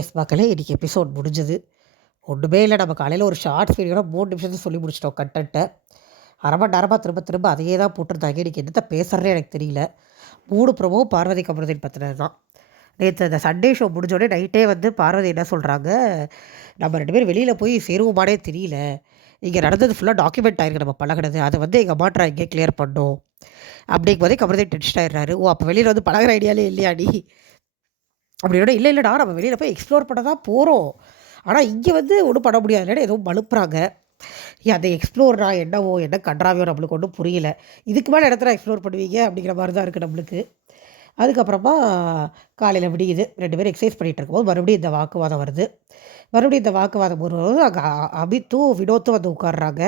S மக்களே இன்றைக்கி episode முடிஞ்சது. ஒன்றுமே இல்லை நம்ம காலையில் ஒரு ஷார்ட்ஸ் வீடியோட மூணு நிமிஷத்தை சொல்லி முடிச்சிட்டோம் கண்டென்ட்டை அரை மணி நேரமாக திரும்ப திரும்ப அதையே தான் போட்டிருந்தாங்க. இன்றைக்கி என்னத்தை பேசுகிறதே எனக்கு தெரியல. மூணு ப்ரமோ பார்வதி கமரதின் பற்றினது தான். நேற்று அந்த சண்டே ஷோ முடிஞ்சோடனே நைட்டே வந்து பார்வதி என்ன சொல்கிறாங்க நம்ம ரெண்டு பேரும் வெளியில் போய் சேருவோமானே தெரியல. இங்கே நடந்தது ஃபுல்லாக டாக்குமெண்ட் ஆகிருக்கு நம்ம பழகினது. அதை வந்து எங்கள் அம்மாட்டா இங்கே கிளியர் பண்ணோம். அப்படிங்கும் போதே கமருதீன் டென்ஷன் ஆயிடுறாரு. ஓ அப்போ வெளியில் வந்து பழகிற ஐடியாலே இல்லையா நீ? அப்படியோட இல்லை இல்லைடா நம்ம வெளியில் போய் எக்ஸ்ப்ளோர் பண்ண தான் போகிறோம் ஆனால் இங்கே வந்து ஒன்றும் பண்ண முடியாது. முடியாதுன்னு எதுவும் மலுப்புறாங்க ஏன் அந்த எக்ஸ்ப்ளோர்னா என்னவோ என்ன கன்றாவியோ நம்மளுக்கு ஒன்றும் புரியல. இதுக்கு மேலே இடத்துல எக்ஸ்ப்ளோர் பண்ணுவீங்க? அப்படிங்கிற மாதிரி தான் இருக்குது நம்மளுக்கு. அதுக்கப்புறமா காலையில் விடியுது. ரெண்டு பேரும் எக்ஸசைஸ் பண்ணிகிட்டு இருக்கும்போது மறுபடியும் இந்த வாக்குவாதம் வருது. மறுபடியும் இந்த வாக்குவாதம் வரும்போது அங்கே அமித்தும் வினோத்தும் வந்து உட்காடுறாங்க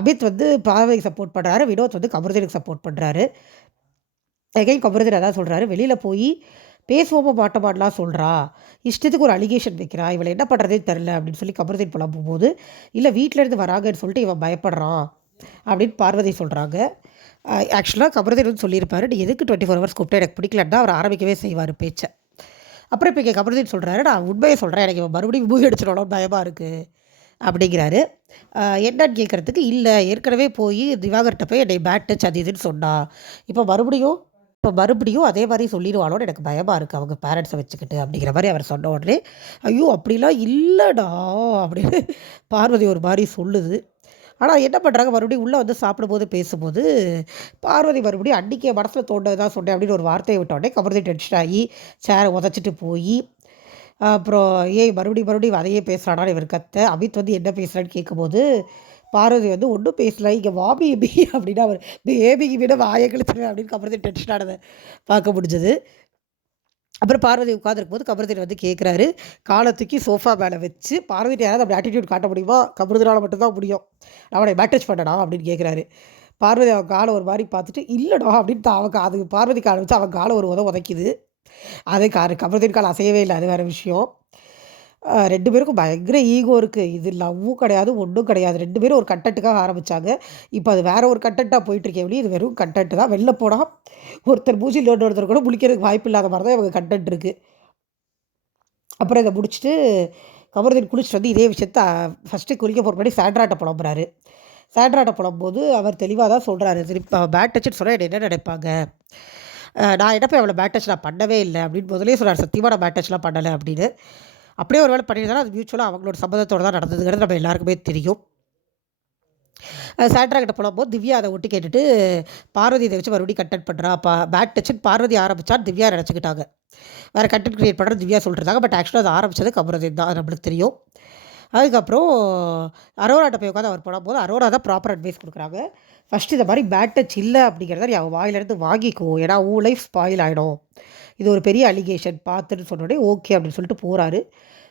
அமித் வந்து பாவைக்கு சப்போர்ட் பண்ணுறாரு வினோத் வந்து கமருதனுக்கு சப்போர்ட் பண்ணுறாரு எகைன் கமருதன் அதான் சொல்கிறாரு வெளியில் போய் பேசுவோம் பாட்ட பாடலாம் சொல்கிறா இஷ்டத்துக்கு ஒரு அலிகேஷன் வைக்கிறா. இவளை என்ன பண்ணுறதே தெரில அப்படின்னு சொல்லி கபர்தீன் புலம்பும் போது இல்லை வீட்டிலேருந்து வராங்கன்னு சொல்லிட்டு இவன் பயப்படுறான் அப்படின்னு பார்வதி சொல்கிறாங்க ஆக்சுவலாக கபர்தீன் வந்து சொல்லியிருப்பாரு நீ எதுக்கு டுவெண்ட்டி ஃபோர் ஹவர்ஸ் கூப்பிட்டு? எனக்கு பிடிக்கலன்னா அவர் ஆரம்பிக்கவே செய்வார் பேச்சை. அப்புறம் இப்போ இங்கே கபர்தீன் சொல்கிறாரு நான் உண்மையை சொல்கிறேன் எனக்கு இவன் மறுபடியும் மூவி அடிச்சிடணும்னு பயமாக இருக்குது அப்படிங்கிறாரு. என்னன்னு கேட்குறதுக்கு இல்லை ஏற்கனவே போய் திவாகர்கிட்ட போய் என்னை பேட் டச் அது இதுன்னு சொன்னா. இப்போ மறுபடியும் இப்போ மறுபடியும் அதே மாதிரி சொல்லிடுவானோன்னு எனக்கு பயமாக இருக்குது அவங்க பேரண்ட்ஸை வச்சுக்கிட்டு அப்படிங்கிற மாதிரி அவர் சொன்ன உடனே ஐயோ அப்படிலாம் இல்லைடா அப்படின்னு பார்வதி ஒரு மாதிரி சொல்லுது. ஆனால் என்ன பண்ணுறாங்க மறுபடியும் உள்ளே வந்து சாப்பிடும்போது பேசும்போது பார்வதி மறுபடியும் அன்றைக்கி மனசில் தோண்டது தான் சொன்னேன் அப்படின்னு ஒரு வார்த்தையை விட்டோடனே உடனே டென்ஷன் ஆகி சேரை உதச்சிட்டு போய் அப்புறம் ஏய் மறுபடியும் மறுபடியும் அதையே பேசுகிறானான்னு இவர் கத்தை. அமித் வந்து என்ன பேசுகிறான்னு கேட்கும்போது பார்வதி வந்து ஒன்றும் பேசல. இங்கே வாபி பி அப்படின்னா அவர் பேபிக்கு விட வாயை கழிச்சிருவேன் அப்படின்னு கமருதி டென்ஷன் ஆனதை பார்க்க முடிஞ்சது. அப்புறம் பார்வதி உட்காந்துருக்கும் போது கமருதீன் வந்து கேட்குறாரு காலத்துக்கு சோஃபா மேலே வச்சு பார்வதி யாராவது அப்படி ஆட்டிடியூட் காட்ட முடியுமா? கமருதீனால் மட்டும்தான் முடியும். அவனை மேட்டேஜ் பண்ணடா அப்படின்னு கேட்குறாரு பார்வதி அவன் காலை ஒரு மாதிரி பார்த்துட்டு இல்லைடா அப்படின்ட்டு அவன் அது பார்வதி காலை வச்சு அவன் காலை ஒரு உதவ உதைக்குது. அதே கார் கமருதீன் கால் அசையவே இல்லை. அது வேறு விஷயம். ரெண்டு பேருக்கும் பயங்கர ஈகோ இருக்குது இது லவ்வும் கிடையாது ஒன்றும் கிடையாது. ரெண்டு பேரும் ஒரு கண்டென்ட்டுக்காக ஆரம்பித்தாங்க இப்போ அது வேறு ஒரு கண்டென்ட்டாக போயிட்டுருக்கே இது வெறும் கண்டென்ட் தான். வெளில போனால் ஒருத்தர் மூஞ்சில் ஒருத்தர் கூட முழிக்கிறதுக்கு வாய்ப்பு இல்லாத மாதிரி தான் இவங்க கண்டென்ட் இருக்குது அப்புறம் இதை முடிச்சுட்டு கமருதீன் குளிச்சுட்டு வந்து இதே விஷயத்த ஃபஸ்ட்டு குளிக்க போகிற முன்னாடி சாண்ட்ராட்ட புலம்புறாரு. சாண்ட்ராட்டை புலம்பும்போது அவர் தெளிவாக தான் சொல்கிறாரு திருப்பி பேட் டச்சுன்னு சொன்னால் என்ன நினைப்பாங்க? நான் என்ன போய் அவளை பேட் டச் நான் பண்ணவே இல்லை. அப்படின்னு முதலே சொல்கிறார் சத்தியமாக நான் பேட் டச்லாம் பண்ணலை அப்படின்னு. அப்படியே ஒரு வேலை பண்ணியிருந்தாலும் அது மியூச்சுவலாக அவங்களோட சம்மதத்தோடு தான் நடந்ததுங்கிறது நம்ம எல்லாருக்குமே தெரியும். சாண்ட்ரா கிட்ட போகும்போது திவ்யா அதை ஒட்டி கேட்டுட்டு பார்வதி இதை வச்சு மறுபடியும் கண்டென்ட் பண்ணுறா பா பேட் டச்சுன்னு பார்வதி ஆரம்பித்தா திவ்யா நினச்சிக்கிட்டாங்க. வேறு கண்டென்ட் க்ரியேட் பண்ணுறது திவ்யா சொல்லிருந்தாங்க பட் ஆக்சுவலாக அது ஆரம்பித்தது கமருதீன் தான் அது நம்மளுக்கு தெரியும். அதுக்கப்புறம் அரோராட்ட போய் உட்காந்து அவர் போனபோது அரோரா தான் ப்ராப்பர் அட்வைஸ் கொடுக்குறாங்க. ஃபஸ்ட்டு இந்த மாதிரி பேட் டச் இல்லை அப்படிங்கிறத நீ அவன் வாயிலேருந்து வாங்கிக்கும் ஏன்னா உன் லைஃப் ஸ்பாயில் ஆகிடும் இது ஒரு பெரிய அலிகேஷன் பார்த்துட்டு சொன்னோடனே ஓகே அப்படின்னு சொல்லிட்டு போகிறாரு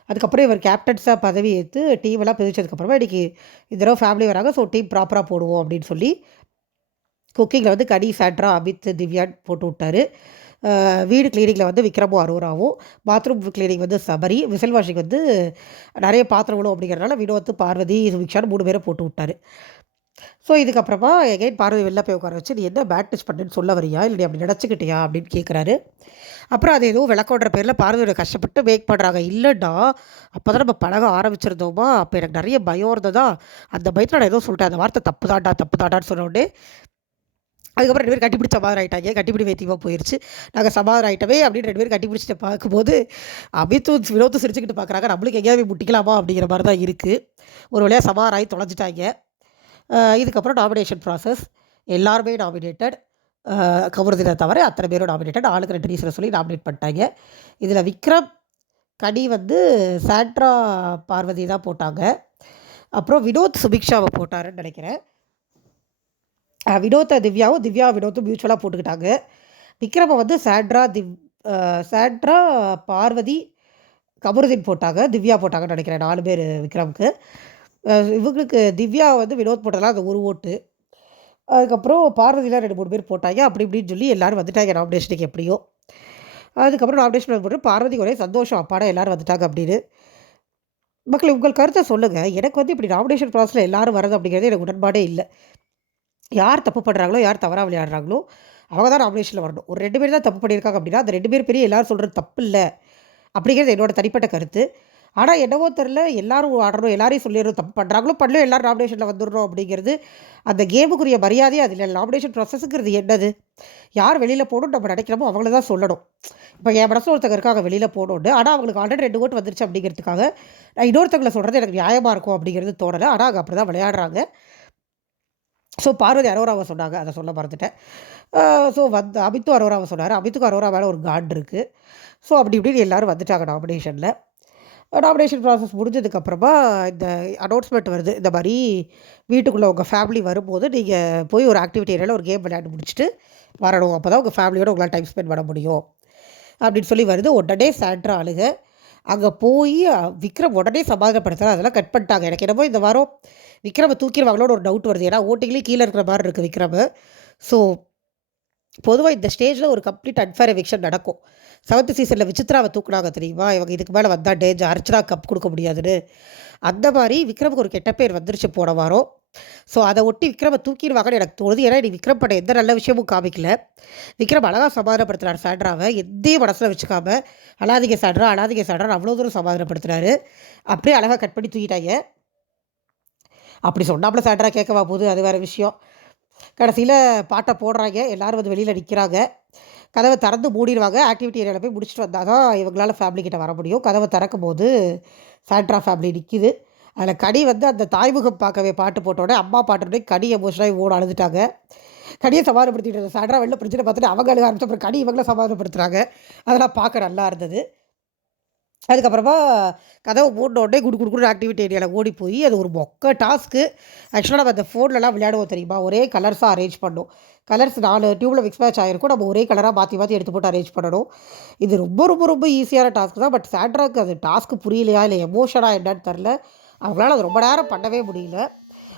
அதுக்கப்புறம் இவர் கேப்டன்ஸாக பதவி ஏற்று டீமெல்லாம் பிரிச்சதுக்கப்புறமா இன்றைக்கி இந்த தடவை ஃபேமிலி வராங்க ஸோ டீம் ப்ராப்பராக போடுவோம் அப்படின்னு சொல்லி குக்கிங்கில் வந்து கனி சாண்ட்ரா அமித் திவ்யான் போட்டு விட்டாரு. வீடு கிளீனிங்கில் வந்து விக்ரமும் அரோராவும் பாத்ரூம் கிளீனிங் வந்து சபரி விசில் வாஷிங் வந்து நிறைய பாத்திரம் விழும் அப்படிங்கிறனால வினோத்து பார்வதி சுபிக்ஷான்னு மூணு பேரை போட்டு விட்டார். ஸோ இதுக்கப்புறமா எகைன் பார்வை வெளில போய் உட்கார வச்சு நீ என்ன பேட் டச் பண்ணுன்னு சொல்ல வரியா இல்லை நீ அப்படி நினச்சிக்கிட்டியா? அப்படின்னு கேட்குறாரு அப்புறம் அது எதுவும் விளக்கோடுற பேரில் பார்வதியோட கஷ்டப்பட்டு மேக் பண்ணுறாங்க இல்லைடா அப்போ தான் நம்ம பழக ஆரம்பிச்சிருந்தோமா? அப்போ எனக்கு நிறைய பயம் இருந்ததா? அந்த பயத்தில் நான் ஏதோ சொல்லிட்டேன். அந்த வார்த்தை தப்பு தாண்டா தப்பு தாண்டான்னு சொன்னோடனே அதுக்கப்புறம் ரெண்டு பேரும் கட்டிப்பிடிச்ச சமாதானம் ஆகிட்டாங்க கட்டிப்பிடி வைத்தியமாக போயிடுச்சு நாங்கள் சமாதானம் ஆகிட்டவே அப்படின்னு ரெண்டு பேரும் கட்டிப்பிடிச்சிட்டு பார்க்கும்போது அமித்தும் வினோத்தும் சிரிச்சுக்கிட்டு பார்க்குறாங்க. நம்மளுக்கு எங்கேயாவது முட்டிக்கலாமா அப்படிங்கிற மாதிரி தான் இருக்குது ஒரு வழியாக சமாதானம் ஆகி தொலைஞ்சிட்டாங்க. இதுக்கப்புறம் நாமினேஷன் ப்ராசஸ் எல்லாருமே நாமினேட்டட் கமருதினை தவிர அத்தனை பேரும் நாமினேட்டட் ஆளுக்கு ரெண்டு ரீசனை சொல்லி நாமினேட் பண்ணிட்டாங்க. இதில் விக்ரம் கனி வந்து சாண்ட்ரா பார்வதி தான் போட்டாங்க. அப்புறம் வினோத் சுபிக்ஷாவை போட்டாருன்னு நினைக்கிறேன். வினோத்தை திவ்யாவும் திவ்யா வினோத்தும் மியூச்சுவலாக போட்டுக்கிட்டாங்க. விக்ரமை வந்து சாண்ட்ரா திவ் சாண்ட்ரா பார்வதி கமருதீன் போட்டாங்க. திவ்யா போட்டாங்கன்னு நினைக்கிறேன். நாலு பேர் விக்ரமுக்கு. இவங்களுக்கு திவ்யா வந்து வினோத் போட்டதெல்லாம் அந்த ஒரு ஓட்டு. அதுக்கப்புறம் பார்வதியில் ரெண்டு மூணு பேர் போட்டாங்க. அப்படி இப்படின்னு சொல்லி எல்லோரும் வந்துட்டாங்க நாமினேஷனுக்கு எப்படியோ. அதுக்கப்புறம் நாமினேஷன் போட்டு பார்வதி ஒரே சந்தோஷம். அப்பாடா எல்லோரும் வந்துட்டாங்க அப்படின்னு. மக்கள் உங்கள் கருத்தை சொல்லுங்கள் எனக்கு வந்து இப்படி நாமினேஷன் ப்ராசஸில் எல்லாரும் வரது அப்படிங்கிறது எனக்கு உடன்பாடே இல்லை. யார் தப்பு பண்ணுறாங்களோ யார் தவறாக விளையாடுறாங்களோ அவங்க தான் நாமினேஷனில் வரணும். ஒரு ரெண்டு பேர் தான் தப்பு பண்ணியிருக்காங்க அப்படின்னா அந்த ரெண்டு பேர் பெரிய எல்லோரும் சொல்கிறது தப்பு இல்லை அப்படிங்கிறது என்னோடய தனிப்பட்ட கருத்து. ஆனால் என்னவோ தெரில எல்லாரும் ஆடணும் எல்லாரையும் சொல்லிடுறோம் தப்பு பண்ணுறாங்களோ பண்ணலும் எல்லாரும் நாமினேஷனில் வந்துடுறோம் அப்படிங்கிறது. அந்த கேமுக்குரிய மரியாதையே அது இல்லை. நாமினேஷன் ப்ராசஸுங்கிறது என்னது? யார் வெளியில் போகணும் நம்ம நினைக்கிறோமோ அவங்கள தான் சொல்லணும். இப்போ என் மனசில் ஒருத்தங்க இருக்காங்க வெளியில் போகணுன்னு ஆனால் அவங்களுக்கு ஆல்ரெடி ரெண்டு ஓட்டு வந்துருச்சு அப்படிங்கிறதுக்காக நான் இன்னொருத்தங்களை சொல்கிறது எனக்கு நியாயமாக இருக்கும் அப்படிங்கிறது தோணலை. ஆனால் அங்கே அப்படி தான் விளையாடுறாங்க. ஸோ பார்வதி அரோராவை சொன்னாங்க. அதை சொல்ல மறந்துட்டேன். ஸோ வந்து அமித்து அரோராவை சொன்னார். அமித்துக்கு அரோரா மேலே ஒரு காட் இருக்குது ஸோ அப்படி இப்படின்னு எல்லோரும் வந்துட்டாங்க நாமினேஷனில் நாமினேஷன் ப்ராசஸ் முடிஞ்சதுக்கப்புறமா இந்த அனௌன்ஸ்மெண்ட் வருது. இந்த மாதிரி வீட்டுக்குள்ளே உங்கள் ஃபேமிலி வரும்போது நீங்கள் போய் ஒரு ஆக்டிவிட்டி ஏரியாவில் ஒரு கேம் விளையாண்டு முடிச்சுட்டு வரணும். அப்போ தான் உங்கள் ஃபேமிலியோட உங்களால் டைம் ஸ்பெண்ட் பண்ண முடியும். அப்படின்னு சொல்லி வருது. உடனே சாண்ட்ரா ஆளுங்க அங்கே போய் விக்ரம் உடனே சமாதானப்படுத்தலாம் அதெல்லாம் கட் பண்ணிட்டாங்க. எனக்கு என்னமோ இந்த வாரம் விக்ரமை தூக்கிடுவாங்களோட ஒரு டவுட் வருது. ஏன்னா ஓட்டிங்லேயும் கீழே இருக்கிற மாதிரி இருக்குது விக்ரம். ஸோ பொதுவாக இந்த ஸ்டேஜில் ஒரு கம்ப்ளீட் அன்ஃபேர் எவிக்ஷன் நடக்கும். செவன்த் சீசனில் விசித்ராவை தூக்குனாங்க தெரியுமா? இவங்க இதுக்கு மேலே வந்தால் டேஞ்சர் அர்ச்சனா கப் கொடுக்க முடியாதுன்னு. அந்த மாதிரி விக்ரமுக்கு ஒரு கெட்ட பேர் வந்துருச்சு போன வாரம். ஸோ அதை ஒட்டி விக்ரமை தூக்கிடுவாங்கன்னு எனக்கு தோணுது. ஏன்னா நீ விக்ரம் பண்ண எந்த நல்ல விஷயமும் காமிக்கல. விக்ரம் அழகாக சமாதானப்படுத்துறாரு சாண்ட்ராவை. எதையும் மனசில் வச்சுக்காம அழாதிக சாண்ட்ரா அழாதிக சாண்ட்ரா அவ்வளோ தூரம் சமாதானப்படுத்துறாரு. அப்படியே அழகாக கட் பண்ணி தூக்கிட்டாங்க. அப்படி சொன்னாப்புல சாண்ட்ரா கேட்கவா போகுது? அது வேறு விஷயம். கடைசியில் பாட்டை போடுறாங்க. எல்லோரும் வந்து வெளியில் நிற்கிறாங்க கதவை திறந்து மூடிடுவாங்க. ஆக்டிவிட்டி ஏரியாவில் போய் முடிச்சுட்டு வந்தால் தான் இவங்களால் ஃபேமிலி கிட்ட வர முடியும். கதவை திறக்கும் போது சாண்ட்ரா ஃபேமிலி நிற்கிது அதில் கனி வந்து அந்த தாய்முகம் பார்க்கவே பாட்டு போட்டோடனே அம்மா பாட்டோடனே கனி எமோஷனாக ஓட அழுதுட்டாங்க. கனியை சமாதானப்படுத்திட்டு சாண்ட்ரா வெளில பிரச்சனை பார்த்துட்டு அவங்க அழுக ஆரம்பிச்சு அப்புறம் கனி இவங்கள சமாதானப்படுத்துகிறாங்க அதெல்லாம் பார்க்க நல்லா இருந்தது. அதுக்கப்புறமா கதவை மூடின உடனே குடு குடு ஆக்டிவிட்டி ஏரியாவில் ஓடி போய் அது ஒரு மொக்க டாஸ்க்கு ஆக்சுவலாக நம்ம அந்த ஃபோன்லலாம் விளையாடுவோம் தெரியுமா? ஒரே கலர்ஸாக அரேஞ்ச் பண்ணோம் கலர்ஸ் நாலு டியூப்பில் மிக்ஸ் மேட்ச் ஆகிருக்கும் நம்ம ஒரே கலராக மாற்றி மாற்றி எடுத்து போட்டு அரேஞ்ச் பண்ணணும். இது ரொம்ப ரொம்ப ரொம்ப ஈஸியான டாஸ்க் தான். பட் சாண்ட்ராக்கு அது டாஸ்க்கு புரியலையா? இல்லை எமோஷனாக என்னன்னு தெரில அவங்களால அது ரொம்ப நேரம் பண்ணவே முடியல.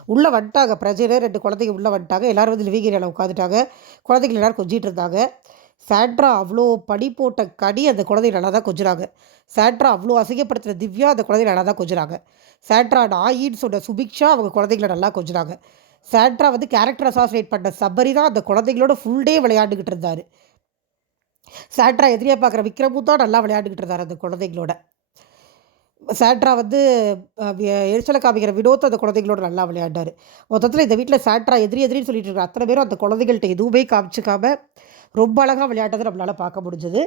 உள்ளே வந்துட்டாங்க பிரஜையில ரெண்டு குழந்தைங்க உள்ளே வந்துட்டாங்க. எல்லோரும் வந்து லிவிங் ஏரியாவில் உட்காந்துட்டாங்க குழந்தைங்க எல்லோரும் கொஞ்சிட்டு இருந்தாங்க. சேட்ரா அவ்வளோ படி போட்ட கடி அந்த குழந்தை நல்லா தான் கொஞ்சுறாங்க. சாண்ட்ரா அவ்வளோ அசிங்கப்படுத்துகிற திவ்யா அந்த குழந்தை நல்லா தான் கொஞ்சுறாங்க. சேட்ரா நாயின்னு சொன்ன சுபிக்ஷா அவங்க குழந்தைங்கள நல்லா கொஞ்சுறாங்க. சேட்ரா வந்து கேரக்டர் அசாசினேட் பண்ண சபரி தான் அந்த குழந்தைங்களோட ஃபுல் டே விளையாண்டுக்கிட்டு இருந்தார். சேட்ரா எதிரியாக பார்க்குற விக்ரமும் தான் நல்லா விளையாண்டுக்கிட்டு இருந்தார் அந்த குழந்தைங்களோட. சாண்ட்ரா வந்து எரிச்சலை காமிக்கிற வினோத் அந்த குழந்தைங்களோட நல்லா விளையாண்டார். மொத்தத்தில் இந்த வீட்டில் சாண்ட்ரா எதிரி எதிரின்னு சொல்லிட்டு இருக்கிற அத்தனை பேரும் அந்த குழந்தைகள்கிட்ட எதுவுமே காமிச்சிக்காம ரொம்ப அழகாக விளையாட்டதை நம்மளால் பார்க்க முடிஞ்சது.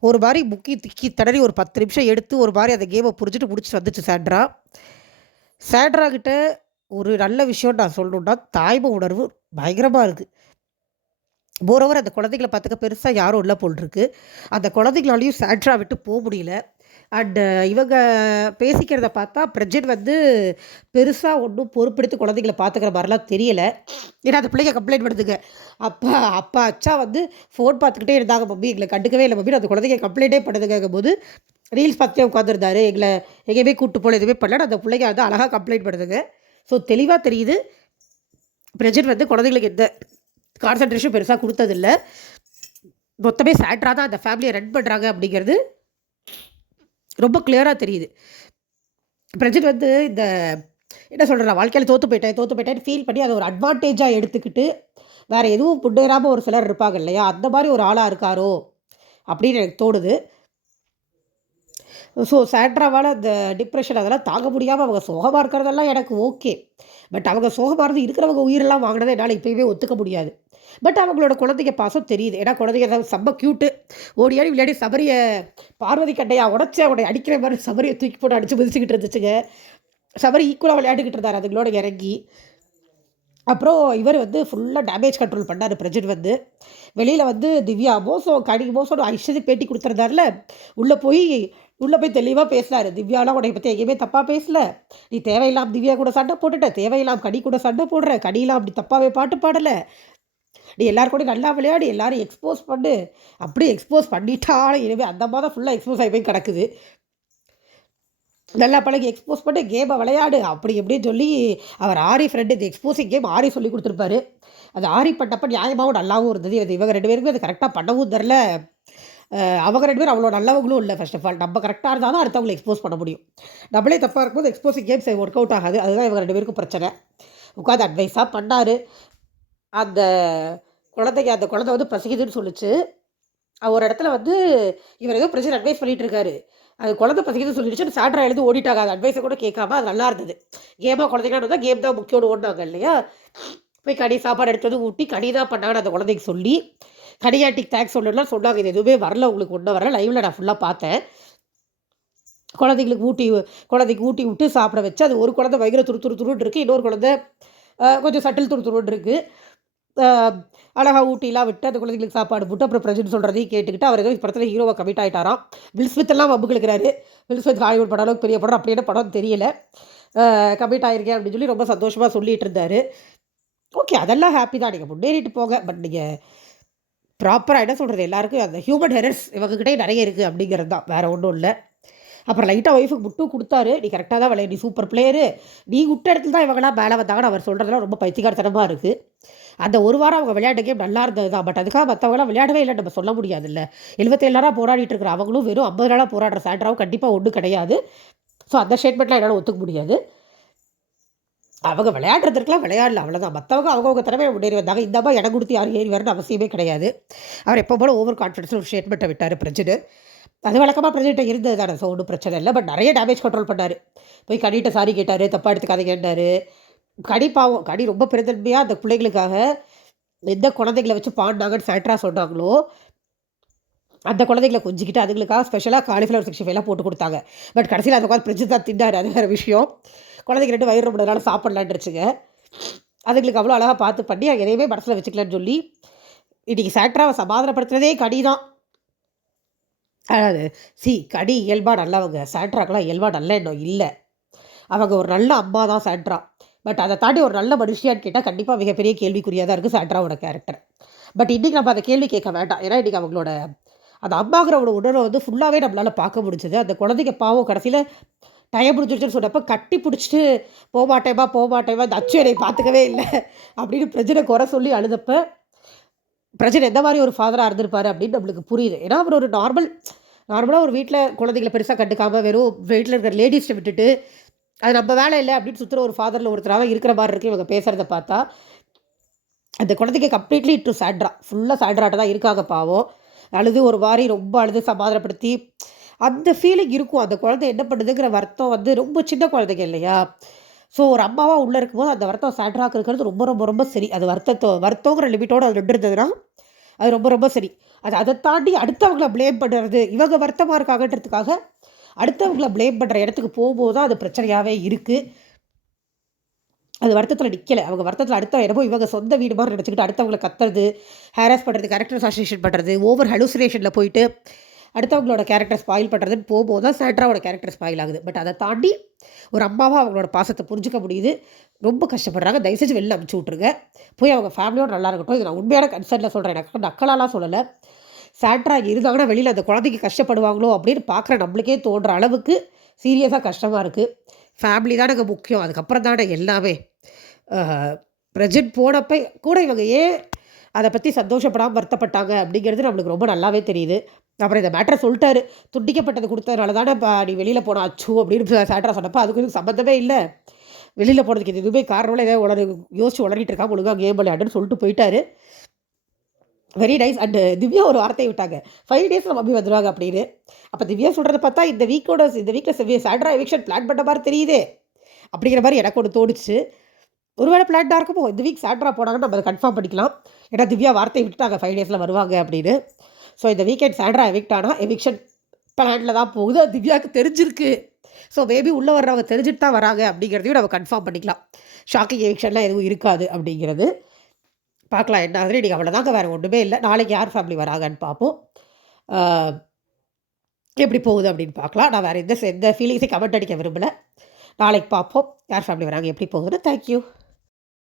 ஒரு மாதிரி முக்கி திக்கி தடறி ஒரு பத்து நிமிஷம் எடுத்து ஒரு மாதிரி அந்த கேமை புரிஞ்சுட்டு முடிச்சு வந்துச்சு சாண்ட்ரா சாண்ட்ரா கிட்ட ஒரு நல்ல விஷயம் நான் சொல்லணுன்னா தாய்மை உணர்வு பயங்கரமாக இருக்குது மோரோவர் அந்த குழந்தைகளை பார்த்துக்க பெருசாக யாரும் இல்லை போல் இருக்கு. அந்த குழந்தைங்களாலையும் சாண்ட்ரா விட்டு போக முடியல. அண்டு இவங்க பேசிக்கிறத பார்த்தா பிரஜன் வந்து பெருசாக ஒன்றும் பொறுப்பெடுத்து குழந்தைங்கள பார்த்துக்கிற மாதிரிலாம் தெரியலை. ஏன்னா அந்த பிள்ளைங்க கம்ப்ளைண்ட் பண்ணுதுங்க. அப்பா அப்பா அச்சா வந்து ஃபோன் பார்த்துக்கிட்டே இருந்தாங்க மம்மி எங்களை கண்டுக்கவே இல்லை மம்மி. அந்த குழந்தைங்க கம்ப்ளைண்ட்டே பண்ணுதுங்கும் போது ரீல்ஸ் பார்த்துட்டே உட்காந்துருந்தாரு எங்களை எங்கேயுமே கூப்பிட்டு போல எதுவுமே பண்ணல. அந்த பிள்ளைங்க வந்து அழகாக கம்ப்ளைண்ட் பண்ணுதுங்க. ஸோ தெளிவாக தெரியுது. பிரஜன் வந்து குழந்தைங்களுக்கு எந்த கான்சன்ட்ரேஷன் பெருசாக கொடுத்ததில்ல. மொத்தமே சேட்ராக தான் அந்த ஃபேமிலியை ரன் பண்ணுறாங்க அப்படிங்கிறது ரொம்ப கிளியராக தெரியுது. பிரஜன் வந்து இந்த என்ன சொல்கிறேன் வாழ்க்கையில் தோற்று போயிட்டேன் தோற்று போயிட்டேன்னு ஃபீல் பண்ணி அதை ஒரு அட்வான்டேஜாக எடுத்துக்கிட்டு வேறு எதுவும் முன்னேறாமல் ஒரு சிலர் இருப்பாங்க இல்லையா? அந்த மாதிரி ஒரு ஆளாக இருக்காரோ அப்படின்னு எனக்கு தோணுது. ஸோ சேட்ராவால் அந்த டிப்ரெஷன் அதெல்லாம் தாங்க முடியாமல் அவங்க சோகமாக இருக்கிறதெல்லாம் எனக்கு ஓகே பட் அவங்க சோகமாக இருந்து இருக்கிறவங்க உயிரெல்லாம் வாங்கினதை என்னால் இப்போயுமே ஒத்துக்க முடியாது. பட் அவங்களோட குழந்தைங்க பாசம் தெரியுது. ஏன்னா குழந்தைங்க செம்ம க்யூட்டு ஓடி ஆடி விளையாடி சபரியை பார்வதி கட்டையா உடச்சி அவனை அடிக்கிற மாதிரி சபரியை தூக்கி போட்டு அடித்து மிதிச்சுக்கிட்டு இருந்துச்சுங்க. சபரி ஈக்குவலாக விளையாண்டுக்கிட்டு இருந்தார் அதுங்களோட இறங்கி. அப்புறம் இவர் வந்து ஃபுல்லாக டேமேஜ் கண்ட்ரோல் பண்ணார் பிரஜன் வந்து. வெளியில் வந்து திவ்யா மோசம் கடி மோசம் ஐஸ்வதி பேட்டி கொடுத்துருந்தாருல. உள்ளே போய் உள்ளே போய் தெளிவாக பேசினார். திவ்யாலாம் உடைய பற்றி எங்கேயுமே தப்பாக பேசல. நீ தேவையில்லாம் திவ்யா கூட சண்டை போட்டுட்ட. தேவையில்லாம் கனி கூட சண்டை போடுற. கனியெல்லாம் அப்படி தப்பாகவே பாட்டு பாடலை. நீ எல்லாரும் கூட நல்லா விளையாடி. எல்லாரும் எக்ஸ்போஸ் பண்ணு. அப்படி எக்ஸ்போஸ் பண்ணிட்டாலும் இனிமேல் அந்த மாதிரி ஃபுல்லாக எக்ஸ்போஸ் ஆகி போய் கிடக்குது. நல்லா பழகி எக்ஸ்போஸ் பண்ணி. கேமை விளையாடு. அப்படி இப்படின்னு சொல்லி அவர் ஆரி ஃப்ரெண்டு இந்த எக்ஸ்போசிங் கேம் ஆரி சொல்லி கொடுத்துருப்பாரு. அது ஆரி பண்ணப்ப நியாயமாகவும் நல்லாவும் இருந்தது. இது இவங்க ரெண்டு பேருக்குமே அது கரெக்டாக பண்ணவும் தெரில அவங்க ரெண்டு பேரும் அவ்வளோ நல்லவங்களும் இல்லை ஃபர்ஸ்ட் ஆஃப் ஆல் நம்ம கரெக்டாக இருந்தால் தான் அடுத்தவங்களை எக்ஸ்போஸ் பண்ண முடியும். நம்மளே தப்பாக இருக்கும்போது எக்ஸ்போசிங் கேம்ஸ் ஒர்க் அவுட் ஆகாது. அதுதான் இவங்க ரெண்டு பேருக்கும் பிரச்சனை. உட்காந்து அட்வைஸாக பண்ணார். அந்த குழந்தைங்க அந்த குழந்தை வந்து பசிக்குதுன்னு சொல்லிச்சு. ஒரு இடத்துல வந்து இவர் ஏதோ பிரச்சனை அட்வைஸ் பண்ணிகிட்டு இருக்காரு. அது குழந்தை பசிக்குதுன்னு சொல்லிடுச்சு. சாட்ரா எழுந்து ஓடிட்டாங்க. அது அட்வைஸை கூட கேட்காம அது நல்லா இருந்தது. கேமாக குழந்தைங்களா கேம் தான் முக்கியம்னு ஓடினாங்க இல்லையா? போய் கனி சாப்பாடு எடுத்து வந்து ஊட்டி கனி தான் பண்ணாங்கன்னு அந்த குழந்தைக்கு சொல்லி கனியாட்டிக் தேங்க்ஸ் சொல்லலாம் சொன்னாங்க. இது எதுவுமே வரல உங்களுக்கு ஒன்றும் வரல. லைவில் நான் ஃபுல்லாக பார்த்தேன். குழந்தைங்களுக்கு ஊட்டி குழந்தைக்கு ஊட்டி விட்டு சாப்பிட வச்சு அது ஒரு குழந்தை பயங்கர துரு துரு துருன்னு இருக்குது இன்னொரு குழந்தை கொஞ்சம் சட்டில் துரு துருன்னு இருக்குது அழகாக ஊட்டிலாம் விட்டு அந்த குழந்தைங்களுக்கு சாப்பாடு போட்டு அப்புறம் பிரஜன் சொல்கிறதையும் கேட்டுக்கிட்டு அவர் ஏதோ படத்தில் ஹீரோவாக கமிட் ஆகிட்டாராம் வில் ஸ்மித் எல்லாம் வம்புக்கு வில் ஸ்மித் ஹாலிவுட் படம் அளவுக்கு பெரிய படம் அப்படின்னா படம் தெரியல. கமிட் ஆகிருக்கேன் அப்படின்னு சொல்லி ரொம்ப சந்தோஷமாக சொல்லிட்டு இருந்தார். ஓகே அதெல்லாம் ஹாப்பி தான். நீங்கள் முன்னேறிட்டு போங்க. பட் நீங்கள் ப்ராப்பராக என்ன சொல்கிறது எல்லாருக்கும் அந்த ஹியூமன் ஹெரர்ஸ் இவங்ககிட்டே நிறைய இருக்குது அப்படிங்கிறது தான். வேறு ஒன்றும் இல்லை. அப்புறம் லைட்டாக ஒய்ஃபுக்கு முட்டும் கொடுத்தாரு. நீ கரெக்டாக தான் விளையாடி. சூப்பர் பிளேயரு நீ விட்ட இடத்துல தான் இவங்களாம் மேலே வந்தாங்கன்னு அவர் சொல்கிறதுலாம் ரொம்ப பைத்தியகாரத்தனமாக இருக்குது அந்த ஒரு வாரம் அவங்க விளையாட்ட கேம் நல்லா இருந்தது தான். பட் அதுக்காக மற்றவங்களாம் விளையாடவே இல்லை நம்ம சொல்ல முடியாதுல்ல. எழுபத்தேழு நாளாக போராடிட்டு இருக்கிற அவங்களும் வெறும் ஐம்பது நாளாக போராடுற சாண்ட்ராவும் கண்டிப்பாக ஒன்றும் கிடையாது. ஸோ அந்த ஸ்டேட்மெண்ட்லாம் என்னால் ஒத்துக்க முடியாது. அவங்க விளையாடுறதுக்குலாம் விளையாடல அவ்வளோதான் மற்றவங்க அவங்கவுங்க திறமை முன்னேறி வந்தாங்க. இந்த மாதிரி இடம் கொடுத்து யாரும் ஏறி வரணும்னு அவசியமே கிடையாது. அவர் எப்போ போல ஓவர் கான்ஃபிடன்ஸில் ஒரு ஸ்டேட்மெண்ட்டை விட்டார் பிரச்சனை அது வழக்கமாக பிரஜிட்ட இருந்தது தானே ஸோ ஒன்றும் பிரச்சனை இல்லை. பட் நிறைய டேமேஜ் கண்ட்ரோல் பண்ணார். போய் கனிகிட்ட சாரி கேட்டார் தப்பாக எடுத்துக்காத கேட்டார் கடி பாவம் கடி ரொம்ப பெருந்தன்மையாக அந்த பிள்ளைகளுக்காக எந்த குழந்தைகளை வச்சு பாடினாங்கன்னு சேட்ராக சொன்னாங்களோ அந்த குழந்தைகளை கொஞ்சிக்கிட்டு அதுங்களுக்காக ஸ்பெஷலாக காலிஃப்ளவர் சிக்ஸ்டி ஃபைவ்லாம் போட்டு கொடுத்தாங்க. பட் கடைசியில் அந்த உட்காந்து பிரிட்ஜு தான் தின்னார் அது வேறு விஷயம். குழந்தைங்க ரெண்டு வயிறு ரொம்பனால சாப்பிட்லான்ட்டுருச்சுங்க. அதுங்களுக்கு அவ்வளோ அழகாக பார்த்து பண்ணி எதையுமே மனசில் வச்சுக்கலான்னு சொல்லி இன்றைக்கி சாண்ட்ராவை சமாதானப்படுத்துனதே கடி தான் அதாவது சி கடி இயல்பாக நல்லவங்க சாண்ட்ராக்கெலாம் இயல்பாக நல்ல எண்ணம் இல்லை. அவங்க ஒரு நல்ல அம்மா தான் சாண்ட்ரா பட் அதை தாண்டி ஒரு நல்ல மனுஷியான்னு கேட்டால் கண்டிப்பாக மிகப்பெரிய கேள்விக்குரியாக தான் இருக்குது சாண்ட்ராவோட கேரக்டர் பட் இன்றைக்கி நம்ம அந்த கேள்வி கேட்க வேண்டாம். ஏன்னா இன்றைக்கி அவங்களோட அந்த அம்மாங்கிறவோட உணர்வை வந்து ஃபுல்லாகவே நம்மளால் பார்க்க முடிஞ்சது. அந்த குழந்தைங்க பாவம் கடைசியில் டயம் பிடிச்சிருச்சுன்னு சொன்னப்போ கட்டி பிடிச்சிட்டு போமாட்டேமா போமாட்டேமா இந்த அச்சு என்னை பார்த்துக்கவே இல்லை அப்படின்னு பிரச்சனை குறை சொல்லி அழுதப்ப பிரச்சனை எந்த மாதிரி ஒரு ஃபாதராக இருந்திருப்பாரு அப்படின்னு நம்மளுக்கு புரியுது. ஏன்னா அவர் ஒரு நார்மல் நார்மலாக ஒரு வீட்டில் குழந்தைங்களை பெருசாக கண்டுக்காமல் வெறும் வீட்டில் இருக்கிற லேடிஸை விட்டுட்டு அது நம்ம வேலை இல்லை அப்படின்னு சுற்றுற ஒரு ஃபாதரில் ஒருத்தராக இருக்கிற மாதிரி இருக்குது இவங்க பேசுகிறத பார்த்தா அந்த குழந்தைக்கு கம்ப்ளீட்லி டு சேட்ரா ஃபுல்லாக சாட்ராட்ட தான் இருக்காங்க பாவம். அழுது ஒரு மாதிரி ரொம்ப அழுது சமாதானப்படுத்தி அந்த ஃபீலிங் இருக்கும். அந்த குழந்தை என்ன பண்ணுதுங்கிற வருத்தம் வந்து ரொம்ப சின்ன குழந்தைங்க இல்லையா? ஸோ ஒரு அம்மாவாக உள்ளே இருக்கும்போது அந்த வருத்தம் சேட்ராக இருக்கிறது ரொம்ப ரொம்ப ரொம்ப சரி. அது வருத்தத்தோ வருத்தங்கிற லிமிட்டோடு அது நின்று இருந்ததுன்னா அது ரொம்ப ரொம்ப சரி. அது அதை தாண்டி அடுத்தவங்கள ப்ளேம் பண்ணுறது இவங்க வருத்தமாக இருக்காங்கன்றதுக்காக அடுத்தவங்கள ப்ளேம் பண்ணுற இடத்துக்கு போகும்போது தான் அது பிரச்சனையாகவே இருக்குது அது வருத்தத்தில் நிற்கலை அவங்க வருத்தத்தில் அடுத்த இடமோ இவங்க சொந்த வீடு மாதிரி நினச்சிக்கிட்டு அடுத்தவங்களை கத்துறது ஹேராஸ் பண்ணுறது கேரக்டர் அசோசியேஷன் பண்ணுறது ஓவர் ஹலூசினேஷனில் போயிட்டு அடுத்தவங்களோட கேரக்டர் ஸ்பாயில் பண்ணுறதுன்னு போகும்போது தான் சேட்ராவோட கேரக்டர் ஸ்பாயில் ஆகுது. பட் அதை தாண்டி ஒரு அம்மாவாக அவங்களோட பாசத்தை புரிஞ்சுக்க முடியுது. ரொம்ப கஷ்டப்படுறாங்க. தயவு செஞ்சு வெளில அனுப்பிச்சி விட்ருங்க போய் அவங்க ஃபேமிலியோட நல்லா இருக்கட்டும். இது நான் உண்மையான கன்சர்னில் சொல்கிறேன் எனக்கு நக்கலாலாம் சொல்லலை. சாண்ட்ரா இருந்தாங்கன்னா வெளியில் அந்த குழந்தைக்கு கஷ்டப்படுவாங்களோ அப்படின்னு பார்க்குற நம்மளுக்கே தோன்ற அளவுக்கு சீரியஸாக கஷ்டமாக இருக்குது ஃபேமிலி தானங்க முக்கியம். அதுக்கப்புறம் தானே எல்லாமே. ப்ரெசென்ட் போனப்போ கூட இவங்க ஏன் அதை பற்றி சந்தோஷப்படாமல் வருத்தப்பட்டாங்க அப்படிங்கிறது நம்மளுக்கு ரொம்ப நல்லாவே தெரியுது. அப்புறம் இந்த மேட்டரை சொல்லிட்டாரு. துண்டிக்கப்பட்டது கொடுத்ததுனால தானே இப்போ நீ வெளியில் போன அச்சு அப்படின்னு சாட்ரா சொன்னப்போ அதுக்கு இதுக்கு சம்மந்தமே இல்லை. வெளியில் போனதுக்கு இது எதுவுமே காரணம் இல்லை. ஏதோ உளறு யோசிச்சு உளறிட்டு இருக்கா ஒழுங்காக கேம் விளையாடுன்னு சொல்லிட்டு போயிட்டாரு. வெரி நைஸ் அண்டு திவ்யா ஒரு வார்த்தையை விட்டாங்க. ஃபைவ் டேஸில் மம்மி வந்துடுவாங்க அப்படின்னு. அப்போ திவ்யா சொல்கிறத பார்த்தா இந்த வீக்கோட இந்த வீக்கில் சாட்ரா எவிக்ஷன் பிளான் பண்ண மாதிரி தெரியுதே. அப்படிங்கிற மாதிரி எனக்கு ஒன்று தோணுச்சு. ஒருவேளை பிளான்டாக இருக்குமோ? இந்த வீக் சாட்ரா போனாங்கன்னு நம்ம அதை கன்ஃபார்ம் பண்ணிக்கலாம். ஏன்னா திவ்யா வார்த்தையை விட்டுட்டாங்க. ஃபைவ் டேஸில் வருவாங்க அப்படின்னு. ஸோ இந்த வீக்கெண்ட் சாண்ட்ரா எவிக்ட் ஆனால் எவிக்ஷன் பிளானில் தான் போகுது. அது திவ்யாவுக்கு தெரிஞ்சிருக்கு. ஸோ மேபி உள்ளே வர்றவங்க தெரிஞ்சுட்டு தான் வராங்க அப்படிங்கிறதையும் நம்ம கன்ஃபார்ம் பண்ணிக்கலாம். ஷாக்கிங் எவிக்ஷன்லாம் எதுவும் இருக்காது அப்படிங்கிறது. பார்க்கலாம் என்ன ஆகுது நீங்கள் அவ்வளோதாங்க வேறு ஒன்றுமே இல்லை. நாளைக்கு யார் ஃபேமிலி வராங்கன்னு பார்ப்போம். எப்படி போகுது அப்படின்னு பார்க்கலாம். நான் வேறு எந்த எந்த ஃபீலிங்ஸையும் கமெண்ட் அடிக்க விரும்பலை. நாளைக்கு பார்ப்போம். யார் ஃபேமிலி வராங்க எப்படி போகுதுன்னு. தேங்க்யூ